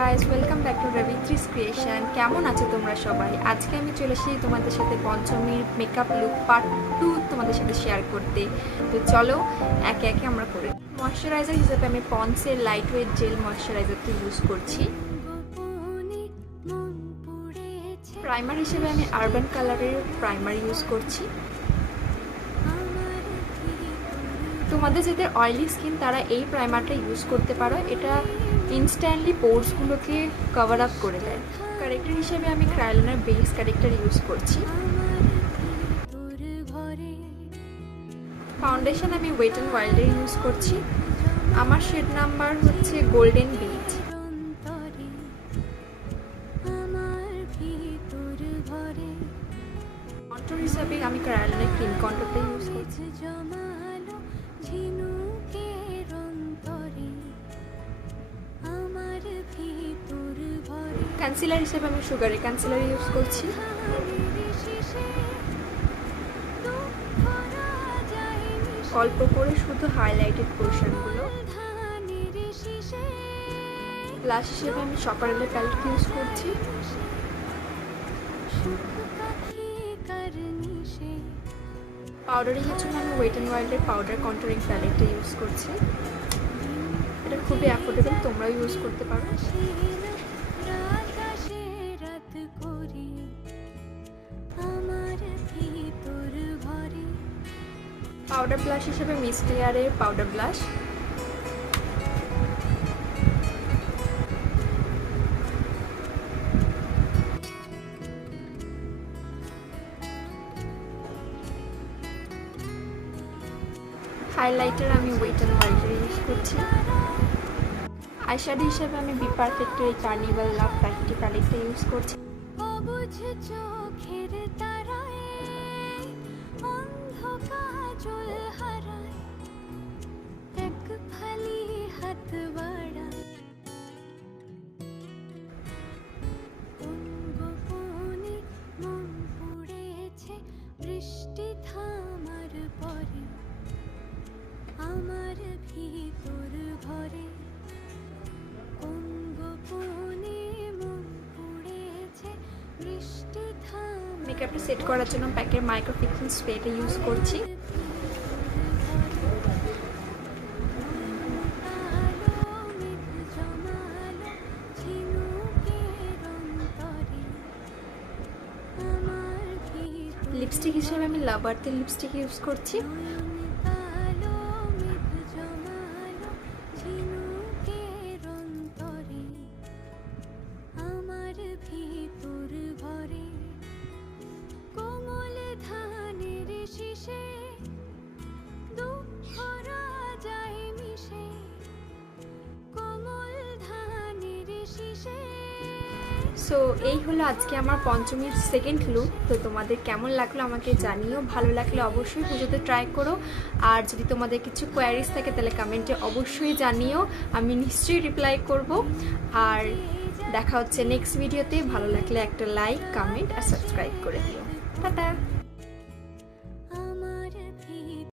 Guys, welcome back to রবিত্রিস creation. কেমন আছো তোমরা সবাই? আজকে আমি চলে এসেছি তোমাদের সাথে পঞ্চমীর মেকআপ লুক পার্ট 2 তোমাদের সাথে শেয়ার করতে। তো চলো একে একে আমরা করি। ময়শ্চারাইজার হিসেবে আমি পন্ডসের লাইট ওয়েট জেল ময়শ্চারাইজারটি ইউজ করছি। প্রাইমার হিসেবে আমি আরবান কালারের প্রাইমার ইউজ করছি। তোমাদের যাদের অয়েলি স্কিন তারা এই প্রাইমারটা ইউজ করতে পারো। এটা ইনস্ট্যান্টলি পোর্সগুলোকে কভার আপ করে দেয়। কারেক্টার হিসেবে আমি ক্রায়োলিনার বেস কারেক্টার ইউজ করছি। ফাউন্ডেশন আমি ওয়েট অ্যান্ড ওয়াইল্ডের ইউজ করছি। আমার শেড নাম্বার হচ্ছে গোল্ডেন বিচ। কন্ট্রোল হিসাবে আমি ক্রায়োলিনার ক্রিম কন্ট্রোলটা ইউজ করছি। কনসিলার হিসেবে আমি সুগারের কনসিলার ইউজ করছি। অল্প করে শুধু হাইলাইটেড পোর্শনগুলো। ব্লাশ হিসেবে আমি শপারেলের প্যালেট ইউজ করছি। পাউডারিংয়ের জন্য আমি ওয়েট অ্যান্ড ওয়াইল্ডের পাউডার কন্ট্রোলিং প্যালেটটা ইউজ করছি। এটা খুবই অ্যাফোর্ডেবল, তোমরাও ইউজ করতে পারো। পাউডার ব্লাশ হিসেবে মিস ক্লিয়ারের পাউডার ব্লাশ। হাইলাইটার আমি ওয়েট অ্যান্ড ওয়াইল্ডের ইউজ করছি। আইশ্যাডো হিসেবে আমি বি পারফেক্টের এই কার্নিভাল লাভ প্যাকেটি প্যালেটটা ইউজ করছি। মেকআপটা সেট করার জন্য প্যাকের মাইক্রো ফিক্সিং স্প্রেটা ইউজ করছি। লিপস্টিক হিসেবে আমি লাভ আর্থের লিপস্টিক ইউজ করছি। সো এই হলো আজকে আমার পঞ্চমীর সেকেন্ড লুক। তো তোমাদের কেমন লাগলো আমাকে জানিও। ভালো লাগলে অবশ্যই পুজোতে ট্রাই করো। আর যদি তোমাদের কিছু কোয়ারিজ থাকে তাহলে কমেন্টে অবশ্যই জানিও, আমি নিশ্চয়ই রিপ্লাই করব। আর দেখা হচ্ছে নেক্সট ভিডিওতে। ভালো লাগলে একটা লাইক, কমেন্ট আর সাবস্ক্রাইব করে দিও। টাটা।